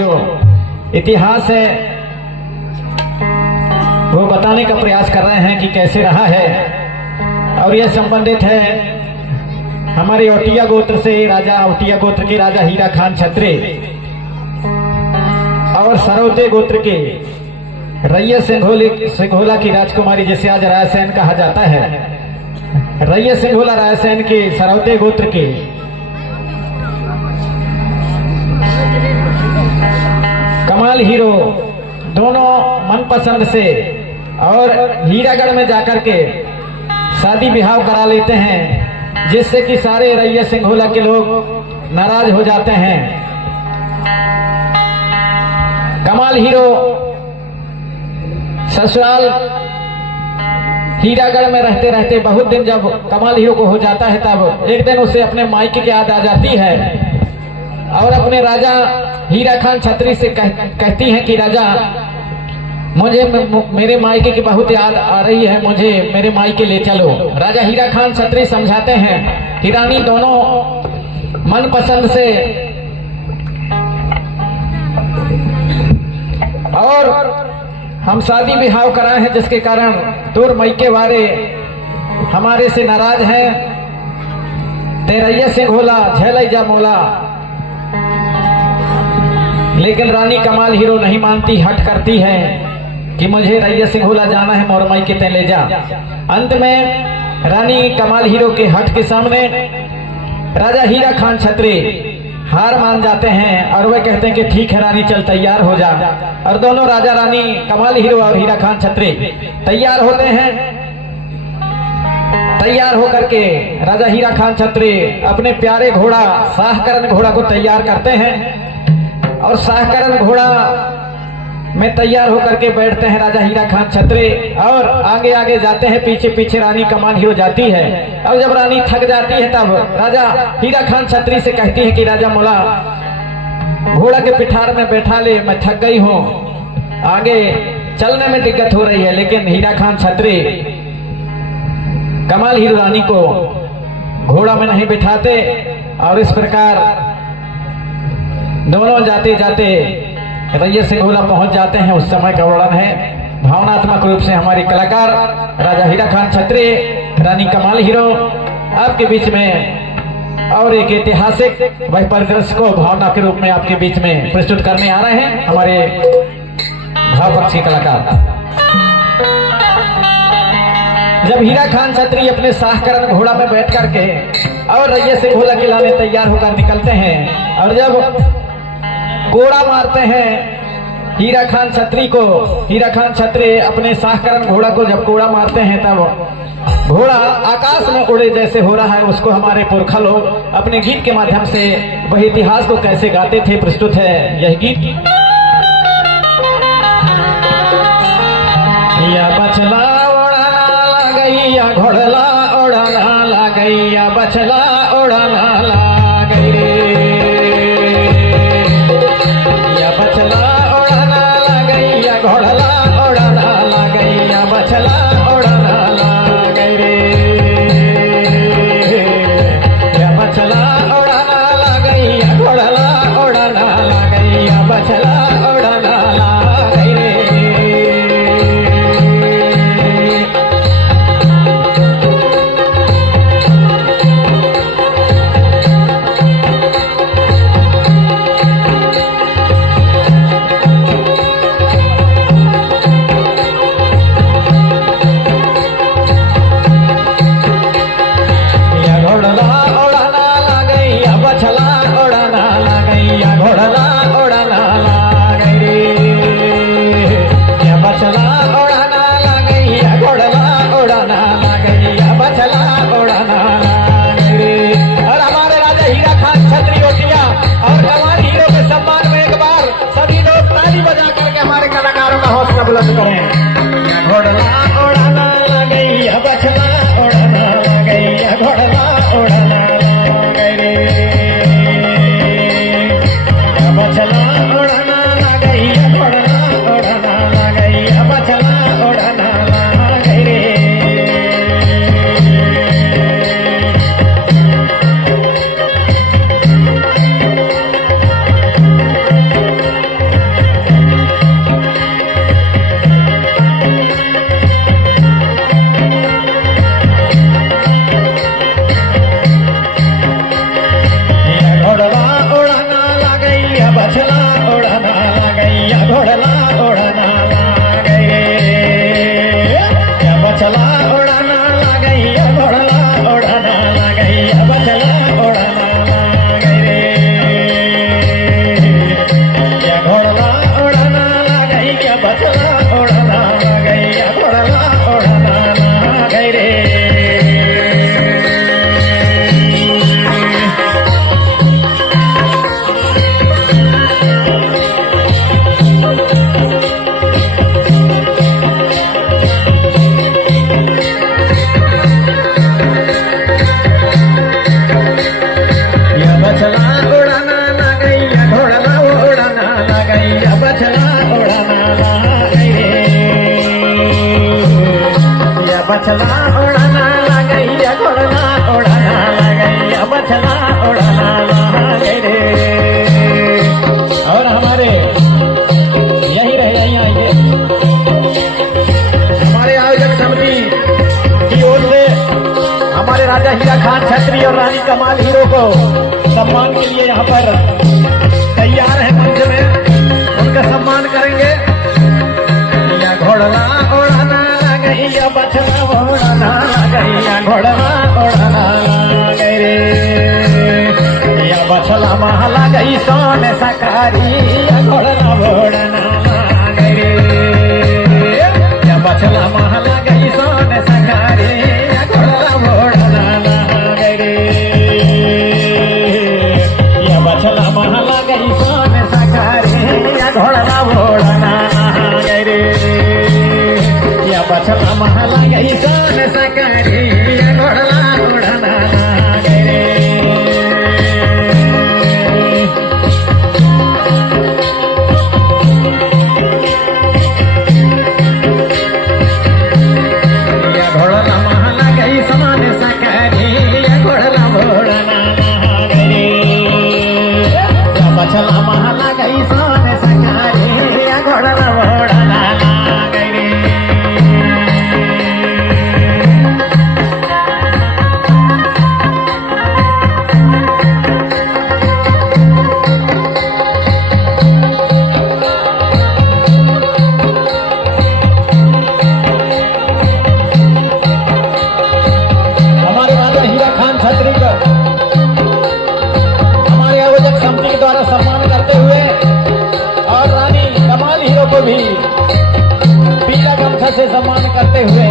जो इतिहास है वो बताने का प्रयास कर रहे हैं कि कैसे रहा है। और यह संबंधित है हमारे औटिया गोत्र से, राजा औटिया गोत्र के राजा हीरा खान छत्री और सरौते गोत्र के रैया सिंघोला की राजकुमारी, जिसे आज रायसेन कहा जाता है, रैया सिंघोला रायसेन के सरौते गोत्र के कमाल हीरो दोनों मनपसंद से और हीरागढ़ में जाकर के शादी ब्याह करा लेते हैं, जिससे कि सारे रैया सिंघोला के लोग नाराज हो जाते हैं। कमाल हीरो ससुराल हीरागढ़ में रहते रहते बहुत दिन जब कमाल हीरो को हो जाता है, तब एक दिन उसे अपने मायके की याद आ जाती है और अपने राजा हीरा खान छत्री से कहती हैं कि राजा, मुझे मेरे मायके की बहुत याद आ रही है, मुझे मेरे मायके ले चलो। राजा हीरा खान छत्री समझाते हैं कि रानी, दोनों मनपसंद से और हम शादी ब्याह कराए हैं, जिसके कारण तोर मायके वाले हमारे से नाराज हैं। तेरैया सिंघोला झेलैया मोला, लेकिन रानी कमाल हीरो नहीं मानती, हट करती है कि मुझे रैया सिंघोला जाना है, मोर मायके ते ले जा। अंत में रानी कमाल हीरो के हट के सामने राजा हीरा खान छत्री हार मान जाते हैं और वे कहते हैं कि ठीक है रानी, चल तैयार हो जा। और दोनों राजा रानी कमाल हीरो और हीरा खान छत्री तैयार होते हैं। तैयार होकर के राजा हीरा खान छत्री अपने प्यारे घोड़ा शाहकरण घोड़ा को तैयार करते हैं और शाहकरण घोड़ा में तैयार होकर के बैठते हैं राजा हीरा खान छत्री और आगे आगे जाते हैं, पीछे पीछे रानी कमाल हीरो जाती है। और जब रानी थक जाती है तब राजा हीरा खान छत्री से कहती है कि राजा मोला घोड़ा के पिठार में बैठा ले, मैं थक गई हूँ, आगे चलने में दिक्कत हो रही है। लेकिन हीरा खान छत्री कमाल हीरो रानी को घोड़ा में नहीं बिठाते और इस प्रकार दोनों जाते जाते रैया सिंघोला पहुंच जाते हैं। उस समय का वर्णन है भावनात्मक रूप से हमारे कलाकार राजा हीरा खान छत्री, रानी कमाल हीरो आपके बीच में और एक ऐतिहासिक वह परिदृश्य को भावना के रूप में आपके बीच में प्रस्तुत करने आ रहे हैं हमारे भावपक्षी कलाकार। जब हीरा खान छत्री अपने शाहकरण घोड़ा में बैठ करके और रैया सिंघोला के लाने तैयार होकर निकलते हैं और जब कोड़ा मारते हैं हीरा खान छत्री को, हीरा खान छत्री अपने शाहकरण घोड़ा को जब कोड़ा मारते हैं तब घोड़ा आकाश में उड़े जैसे हो रहा है। उसको हमारे पुरखा लोग अपने गीत के माध्यम से वह इतिहास को कैसे गाते थे, प्रस्तुत है यह गीत। या बचला उड़ाना ला गई, या घोड़ला उड़ाना ला गई, या बचला उड़ाना ला घोड़ला उड़ाना ला गई, या बचला उड़ाना ला गई रे, या बचला उड़ाना ला गई, या घोड़ला उड़ाना ला गई, या बचला उड़ाना ला गई रे। बछला उड़ाना लागे रे। और हमारे यही रहे, यही आएंगे हमारे आयोजक समिति की ओर से हमारे राजा हीरा खान छत्री और रानी कमाल हीरो को सम्मान के लिए यहाँ पर तैयार है मंच में, उनका सम्मान करेंगे। या घोड़ला उड़ाना लगैया बछला उड़ाना लगैया घोड़ला उड़ाना लगे रे। या बछला महला गई सोन सकारी या घोड़ला उड़ाना लगे रे। या बछला महला गई सोन सकारी या घोड़ला उड़ाना लगे रे। या बछला महला गई सोन सकारी या घोड़ला उड़ाना लगे रे। या बछला महला गई सोन सकारी या घोड़ला उड़ाना लगे रे। या घोड़ला महला गई सोन सकारी या घोड़ला उड़ाना लगे रे। या बछला महला गई सोन सकारी या घोड़ला उड़ाना लगे रे। हमारे राजा हीरा खान छत्री का हमारे आयोजक समिति के द्वारा सम्मान करते हुए और रानी कमाल हीरो को भी पीला गमछा से सम्मान करते हुए।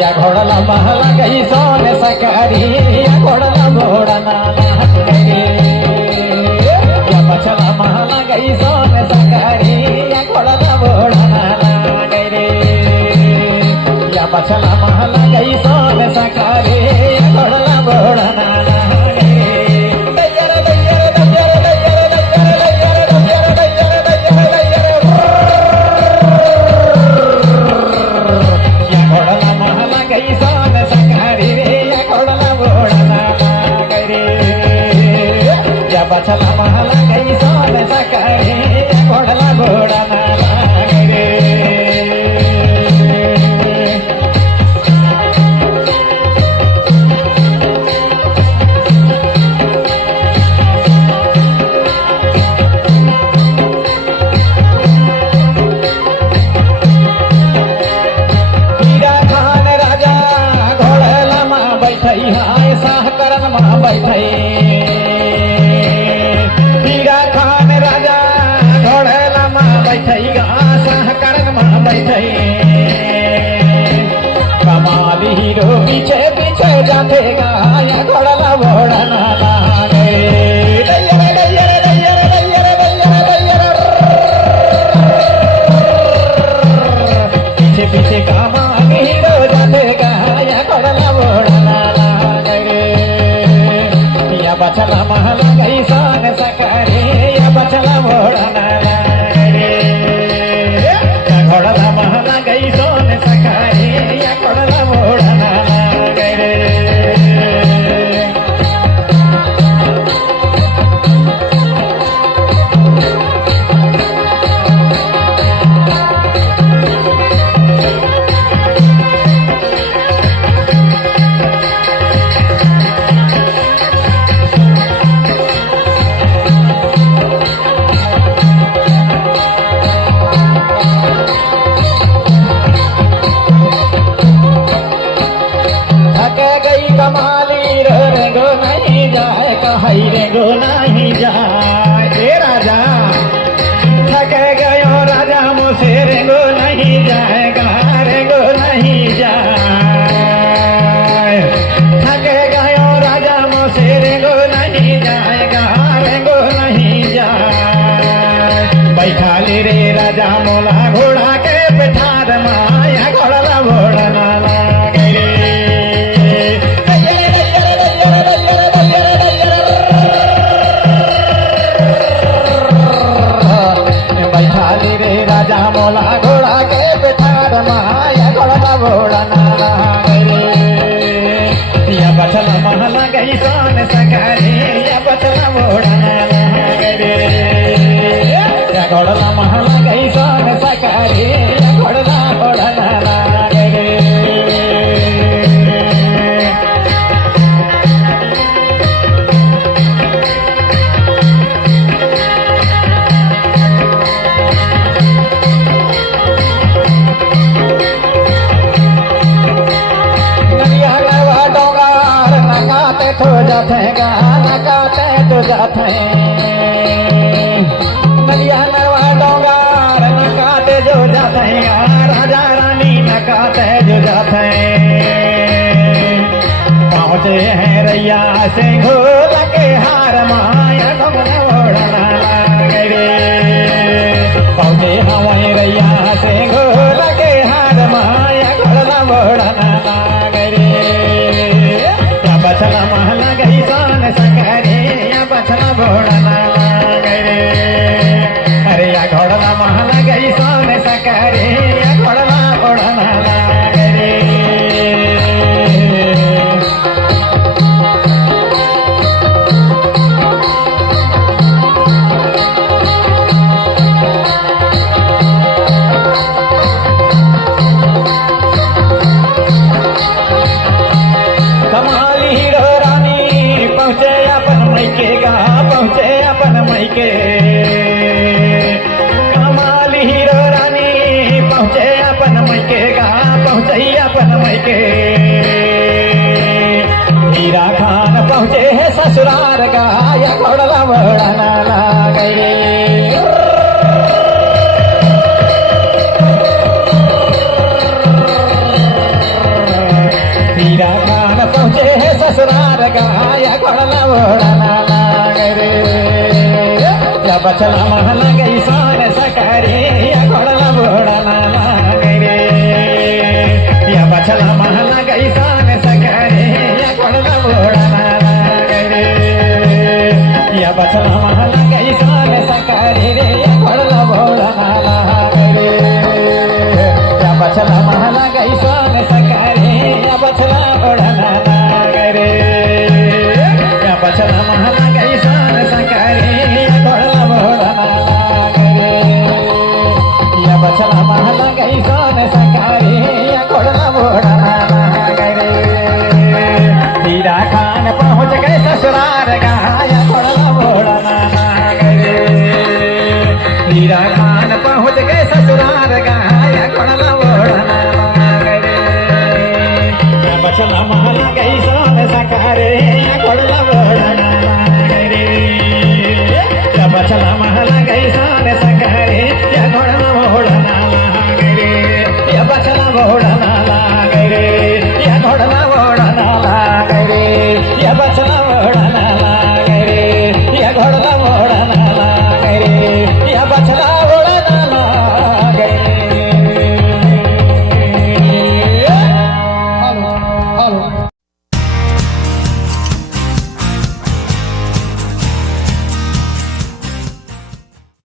या घोड़ला महला गई सोन सकारी या घोड़ला घोड़ना लगे रे। या बछला महला गई सोन सकारी या घोड़ला घोड़ना लगे रे। या बछला महला गई सोन सकारी या घोड़ला घोड़ना लगे रे। दैयर दैयर दैयर दैयर दैयर दैयर दैयर दैयर दैयर दैयर। या घोड़ला महला गई सोन सकारी रे या घोड़ला घोड़ना लगे रे। या बछला महला गई सोन सकारी या घोड़ला घोड़ना लगे रे। हीरा खान राजा घोड़ला माँ बैठई हाय साह करन माँ बैठई। हीरा खान राजा घोड़ला माँ बैठई गा साह करन माँ बैठई। कमाल हीरो पीछे पीछे जाते गा या घोड़ला घोड़ना लागे। दैयर दैयर दैयर दैयर दैयर दैयर। पीछे पीछे कमाल हीरो जाते गा या घोड़ला घोड़ना लागे रे। या बछला महला गई सोन सकारी या बछला घोड़ना लगे रे। या घोड़ला महला गई सोन सकारी या घोड़ला घोड़ना लगे रे। कहाई रे गो नहीं जाए। ए राजा थक गयो राजा मुझसे रे गो नहीं जाएगा रे गो नहीं जाए। थक गयो राजा मुझसे रे गो नहीं जाएगा रे गो नहीं जाए। बैठा ले रे राजा मोला घोड़ा के बैठा दे माया घोड़ा घोड़ना लागे रे। बैठा ले रे राजा मोला घोड़ा के बैठा दे माया घोड़ा घोड़ना लागे रे। या महला गई सोन सकारे या बचला मोड़ना रे या घोड़ला महला गई सोन सकारे या घोड़ला मोड़ना रे तो जाते नकाते तो जाते नदिया नरवा डोंगार नकाते जो जाते राजा रानी नकाते जो जाते पहुँचे हैं रैया से घोल के हार माया कमला ओढ़ना रे पहुँचे हवाई रैया से घोल के हार माया घोड़ना ओढ़ना रे बचला महला गई सोन सकारे या बचला घोड़ना रे अरे या घोड़ला महला गई सोन सकारे या घोड़ला ओढ़ना रे पहुँचे अपन मैके कमाल हीरो रानी पहुँचे अपन मैके पहुँचे अपन मैके हीरा खान पहुँचे है ससुराल का या घोड़ला बढ़ना लागे हीरा खान पहुँचे है ससुराल का या घोड़ला बढ़ना या बचला महला गई सोन सकारे या घोड़ला घोड़ना रे या बचला महला गई सोन सकारे या घोड़ला घोड़ना रे या बचला महला गई सोन सकारे रे या घोड़ला घोड़ना रे या बचला महला गई सोन सकारे या बचला घोड़ना रे या बचला महला गई सोन सकारे बचला महला गई सोन सकारे या घोड़ला घोड़ना रे हीरा खान पहुँच गए ससुराल का या घोड़ला घोड़ना रे हीरा खान पहुँच गए ससुराल का या घोड़ला घोड़ना रे या बचला महला गई सोन सकारे या घोड़ला घोड़ना